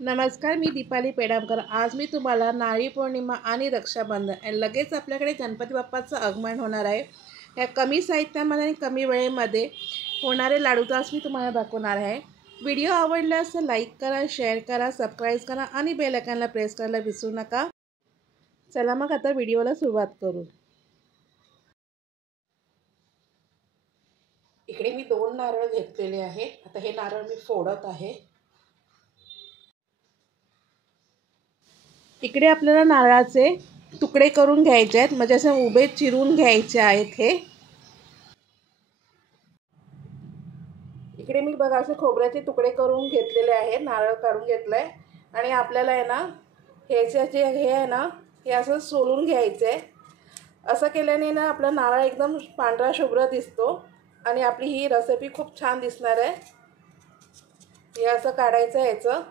नमस्कार, मी दीपाली पेडामकर। आज मी तुम्हाला नारळी पौर्णिमा आणि रक्षाबंधन आणि लगेच आपल्याकडे गणपती बाप्पाचं आगमन होणार आहे। या कमी साहित्यामध्ये आणि कमी वेळेमध्ये होणारे लाडूचा आज मी तुम्हाला दाखवणार आहे। व्हिडिओ आवडल्यास लाईक करा, शेअर करा, सबस्क्राईब करा आणि बेल आयकॉनला प्रेस करायला विसरू नका। चला मग आता व्हिडिओला सुरुवात करू। इकडे मी 2 नारळ घेतलेले आहेत। आता हे नारळ मी फोडत आहे। इकडे आपल्याला नारळाचे तुकडे करून घ्यायचे आहेत, म्हणजे असे उभे चिरून घ्यायचे आहेत। हे इकडे मी बघा असे खोबऱ्याचे तुकडे करून घेतलेले आहेत, नारळ काढून घेतलाय आणि आपल्याला आहे ना ह्याचे जे हे आहे ना हे असं सोलून घ्यायचे। असं केल्याने ना आपला नारळ एकदम पांढरा शुभ्र दिसतो आणि आपली ही रेसिपी खूप छान दिसणार आहे। हे असं काढायचं याचं।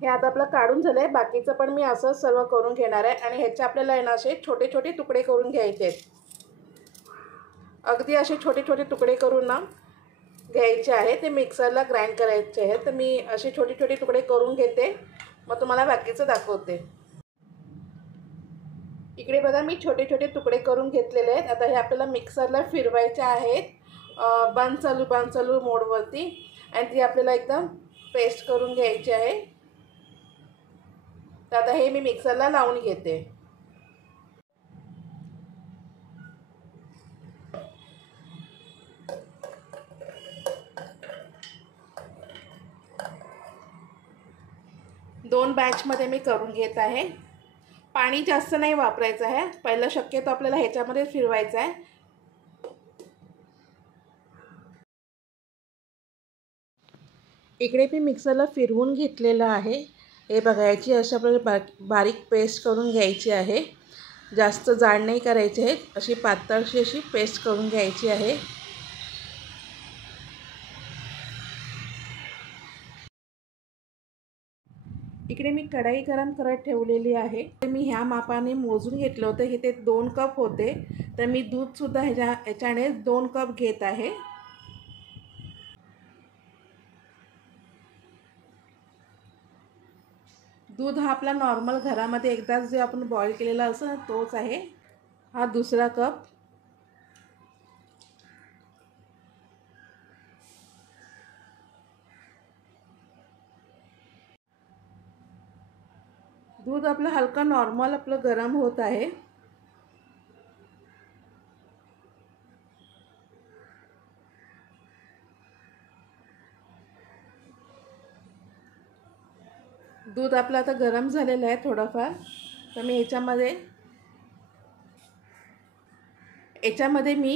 हे आता आपलं काढून झालंय। बाकीचं पण मी असं सर्व करून घेणार आहे आणि ह्याचे आपल्याला आहे ना असे छोटे छोटे तुकडे करून घ्यायचे आहेत। अगदी असे छोटे छोटे तुकडे करून ना घ्यायचे आहे। ते मिक्सरला ग्राइंड करायचे आहे। तर मी असे छोटे छोटे तुकडे करून घेते, मग तुम्हाला बाकीचं दाखवते। इकडे बघा मी छोटे छोटे तुकडे करून घेतलेले आहेत। आता हे आपल्याला मिक्सरला फिरवायचे आहेत बंद चालू मोडवरती आणि ती आपल्याला एकदम पेस्ट करून घ्यायची आहे। तर आता हे मी मिक्सरला लावून घेते। दोन बॅचमध्ये मी करून घेत आहे। पाणी जास्त नाही वापरायचं आहे, पहिला शक्यतो आपल्याला ह्याच्यामध्ये फिरवायचं आहे। इकडे मी मिक्सरला फिरवून घेतलेलं आहे। हे बघा याची अशा प्रकारे बारीक पेस्ट करून घ्यायची आहे। जास्त जाड नाही करायची आहे, अशी पातळशी अशी पेस्ट करून घ्यायची आहे। इकडे मी कढई गरम करत ठेवलेली आहे। मी ह्या मापाने मोजून घेतलं होतं, हे ते 2 कप होते। तर मी दूध सुद्धा ह्याच्याने 2 कप घेत आहे। दूध हा आपला नॉर्मल घरामध्ये एकदाच जे आपण बॉईल केलेला असं तोच आहे। हा दुसरा कप। दूध आपलं हलकं नॉर्मल आपलं गरम होत आहे। दूध आपलं आता गरम झालेलं आहे थोडंफार। तर मी याच्यामध्ये मी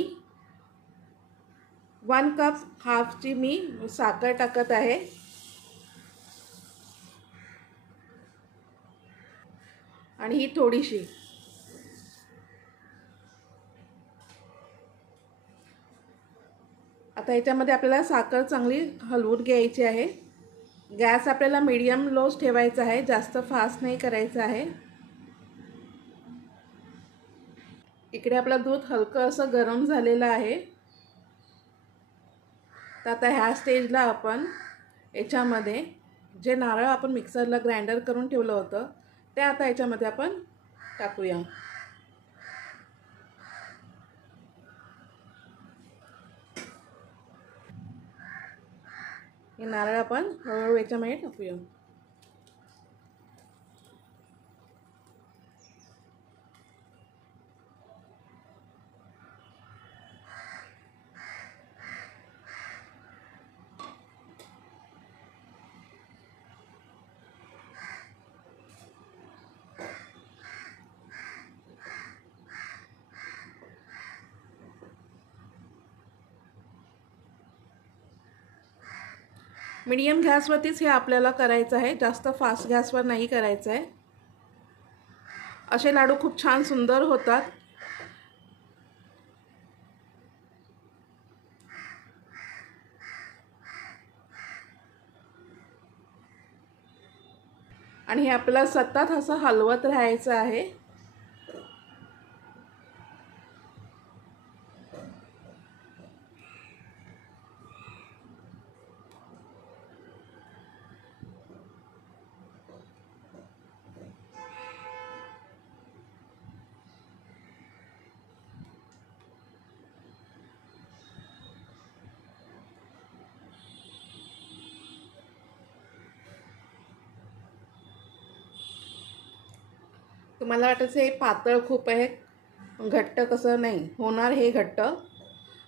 1 कप हाफची मी साखर टाकत आहे आणि ही थोडीशी। आता याच्यामध्ये आपल्याला साखर चांगली हलवून घ्यायची आहे। गॅस आपल्याला मीडियम लोच ठेवायचा आहे, जास्त फास्ट नाही करायचं आहे। इकडे आपलं दूध हलकं असं गरम झालेलं आहे। तर आता ह्या स्टेजला आपण याच्यामध्ये जे नारळ आपण मिक्सरला ग्राइंडर करून ठेवलं होतं ते आता याच्यामध्ये आपण टाकूया। हे नारळ आपण हळूहळू याच्यामध्ये टाकूया। मीडियम गॅसवरतीच हे आपल्याला करायचं आहे, जास्त फास्ट गॅसवर नाही करायचं आहे। असे लाडू खूप छान सुंदर होतात। आणि हे आपल्याला सतत असं हलवत राहायचं आहे। तुम्हाला वाटायचं हे पातळ खूप आहे, घट्ट कसं नाही होणार, हे घट्ट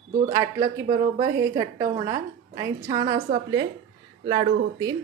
दूध आटलं की बरोबर हे घट्ट होणार आणि छान असं आपले लाडू होतील.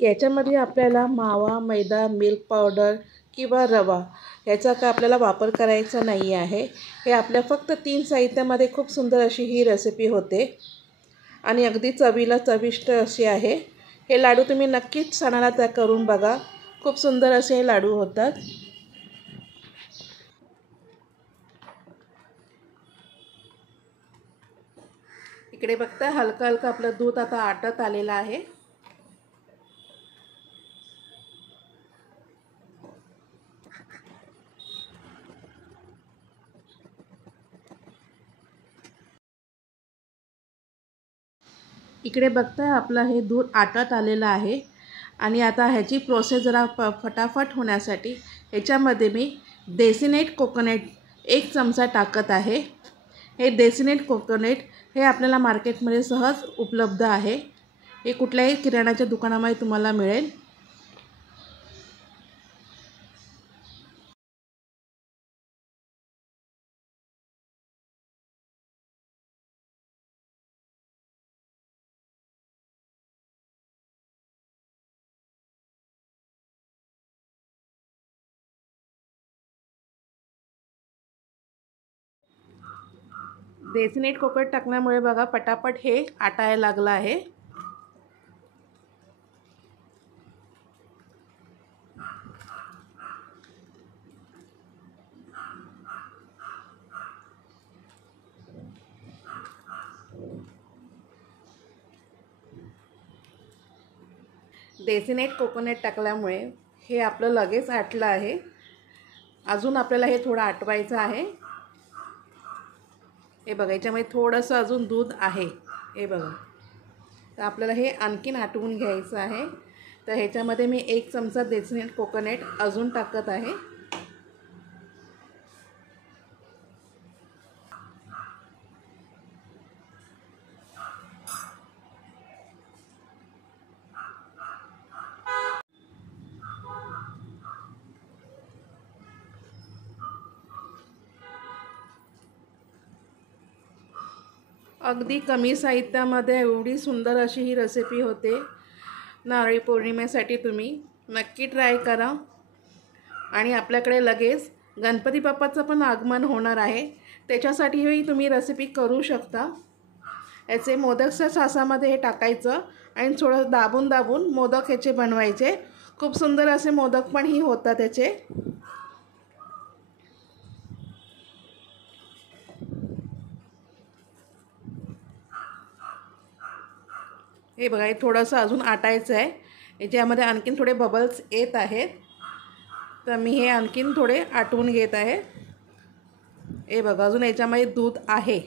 याच्यामध्ये आपल्याला मावा, मैदा, मिल्क पावडर किंवा रवा याचा का आपल्याला वापर करायचा नाही आहे. हे आपल्या फक्त 3 साहित्यामध्ये खूप सुंदर अशी ही रेसिपी होते आणि अगदी चवीला चविष्ट अशी आहे. हे लाडू तुम्ही नक्कीच सणाला त्या करून बघा, खूप सुंदर असे हे लाडू होतात. इकडे बघता हलकं हलकं आपलं दूध आता आटत आलेलं आहे. इकडे बघताय आपलं हे दूध आटत आलेलं आहे आणि आता ह्याची प्रोसेस जरा फटाफट होण्यासाठी ह्याच्यामध्ये मी देसीनेट कोकोनट 1 चमचा टाकत आहे. हे देसीनेट कोकोनट हे आपल्याला मार्केटमध्ये सहज उपलब्ध आहे. हे कुठल्याही किराणाच्या दुकानामध्ये तुम्हाला मिळेल. देसीनेट कोकोनट टाकल्यामुळे बघा पटापट हे आटायला लागलं आहे. देसीनेट कोकोनट टाकल्यामुळे हे आपलं लगेच आटलं आहे. अजून आपल्याला हे थोडं आटवायचं आहे. हे बघा याच्यामध्ये थोडंसं अजून दूध आहे. हे बघा, तर आपल्याला हे आणखीन आटवून घ्यायचं आहे. तर ह्याच्यामध्ये मी 1 चमचा देसीनेट कोकोनट अजून टाकत आहे. अगदी कमी साहित्यामध्ये एवढी सुंदर अशी ही रेसिपी होते. नारळी पौर्णिमेसाठी तुम्ही नक्की ट्राय करा. आणि आपल्याकडे लगेच गणपती बाप्पाचं पण आगमन होणार आहे, त्याच्यासाठीही तुम्ही रेसिपी करू शकता. याचे मोदकच्या सासामध्ये हे टाकायचं आणि थोडं दाबून दाबून मोदक ह्याचे बनवायचे. खूप सुंदर असे मोदक पण ही होतात त्याचे. हे बघा, हे थोडंसं अजून आटायचं आहे. याच्यामध्ये आणखीन थोडे बबल्स येत आहेत, तर मी हे आणखीन थोडे आटवून घेत आहे. हे बघा अजून याच्यामध्ये दूध आहे.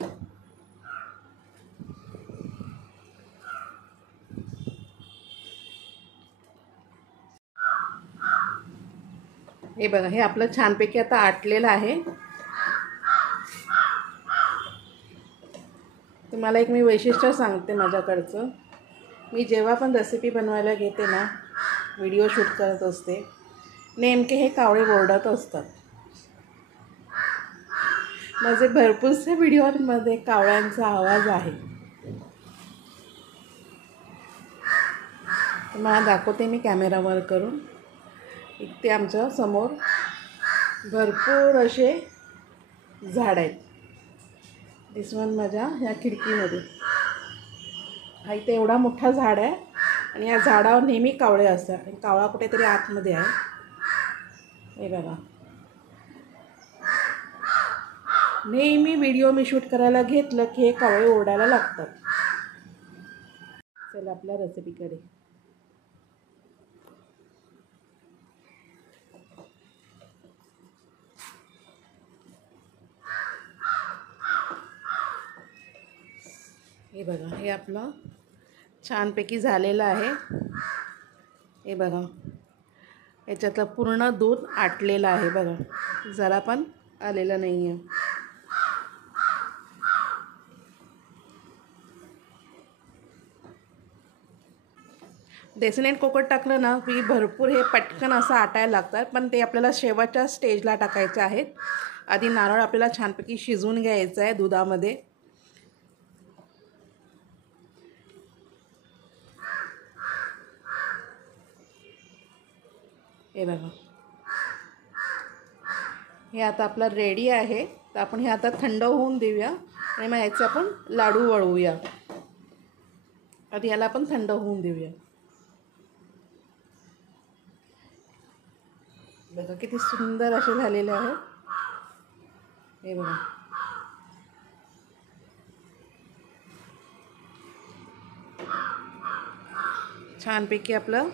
हे बघा, हे आपलं छानपैकी आता आटलेलं आहे. तुम्हाला एक मी वैशिष्ट्य सांगते माझ्याकडचं. मी जेव्हा पण रेसिपी बनवायला घेते ना, व्हिडिओ शूट करत असते, नेमके हे कावळे ओरडत असतात. माझे भरपूरसे व्हिडिओमध्ये कावळ्यांचा आवाज आहे. तुम्हाला दाखवते मी कॅमेरावर करून. इथे आमच्या समोर भरपूर असे झाड आहेत. दिसवून माझ्या ह्या खिडकीमध्ये हा इथे एवढा मोठा झाड आहे आणि या झाडावर नेहमी कावळे असतात. आणि कावळा कुठेतरी आतमध्ये आहे. हे बघा, नेहमी व्हिडिओ मी शूट करायला घेतलं की हे कावळे ओरडायला लागतात. चला आपल्या रेसिपीकडे. हे बघा, हे आपलं छानपैकी झालेलं आहे. हे बघा, याच्यातलं पूर्ण दूध आटलेलं आहे बघा, जरा पण आलेलं नाही आहे. डेसिनेट कोको टाकलं ना की भरपूर हे पटकन असं आटायला लागतात, पण ते आपल्याला शेवटच्या स्टेजला टाकायचे आहेत. आधी नारळ आपल्याला छानपैकी शिजवून घ्यायचं आहे दुधामध्ये. हे बघा, हे आता आपलं रेडी आहे. तर आपण हे आता थंड होऊन देऊया आणि मग याचे आपण लाडू वळवूया. आधी याला आपण थंड होऊन देऊया. बघा किती सुंदर असे झालेले आहे. हे बघा, छानपैकी आपलं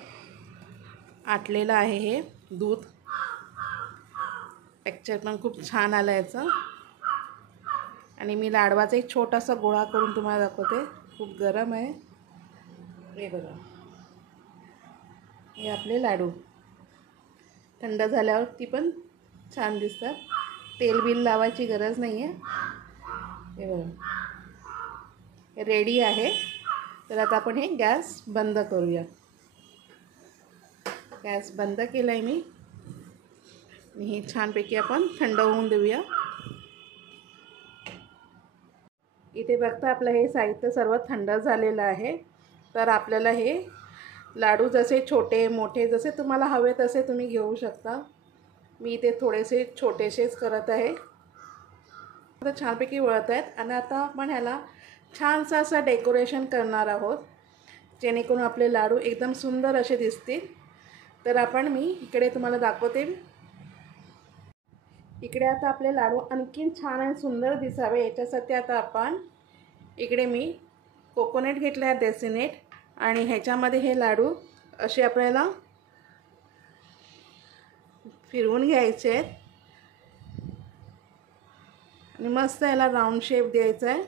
आटलेलं आहे हे दूध. टेक्स्चर पण खूप छान आलं याचं. आणि मी लाडवाचा एक छोटासा गोळा करून तुम्हाला दाखवते. खूप गरम आहे. हे बघा, हे आपले लाडू थंड झाल्यावर ती पण छान दिसतात. तेल बिल लावायची गरज नाही आहे. हे बघा, हे रेडी आहे. तर आता आपण हे गॅस बंद करूया. गॅस बंद केला आहे मी. हे छानपैकी आपण थंड होऊन देऊया. इथे बघता आपलं हे साहित्य सर्व थंड झालेलं आहे. तर आपल्याला हे लाडू जसे छोटे मोठे जसे तुम्हाला हवे तसे तुम्ही घेऊ शकता. मी इथे थोडेसे छोटेसेच करत आहे. आता छानपैकी वळत आहेत आणि आता आपण ह्याला छानसं असं डेकोरेशन करणार आहोत, जेणेकरून आपले लाडू एकदम सुंदर असे दिसतील. तर मी इकडे तुम्हाला दाखवते. इकडे आता आपले लाडू आणखीन छान आणि सुंदर दिसावे याच्यासाठी आता आपण इकडे मी कोकोनट घेतला आहे डेसिनेट, आणि ह्याच्यामध्ये हे लाडू असे आपल्याला फिरवून घ्यायचे आहेत आणि मस्त याला राऊंड शेप द्यायचा आहे.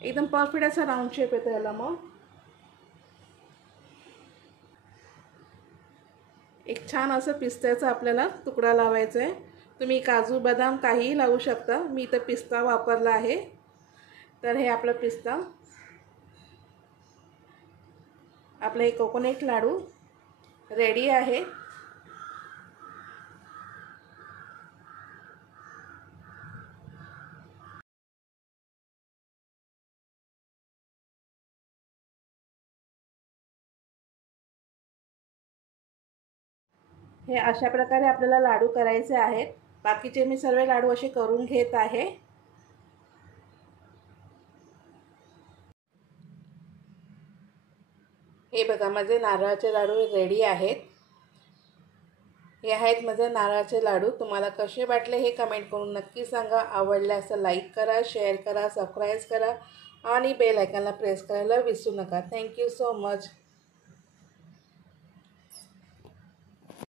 एकदम परफेक्ट असा राऊंड शेप येतो याला. मग एक छान असं पिस्त्याचा आपल्याला तुकडा लावायचा आहे. तुम्ही काजू बदाम काहीही लावू शकता. मी इथं पिस्ता वापरला आहे. तर हे आपलं पिस्ता, आपलं हे कोकोनट लाडू रेडी आहे. हे अशा प्रकारे आपल्याला लाडू करायचे आहेत. बाकीचे मी सर्व लाडू असे करून घेत आहे. हे बघा, माझे नारळाचे लाडू रेडी आहेत. हे आहेत माझे नारळाचे लाडू. तुम्हाला कसे वाटले हे कमेंट करून नक्की सांगा. आवडल्यास लाईक करा, शेअर करा, सबस्क्राईब करा आणि बेल आयकॉनला प्रेस करायला विसरू नका. Thank you so much.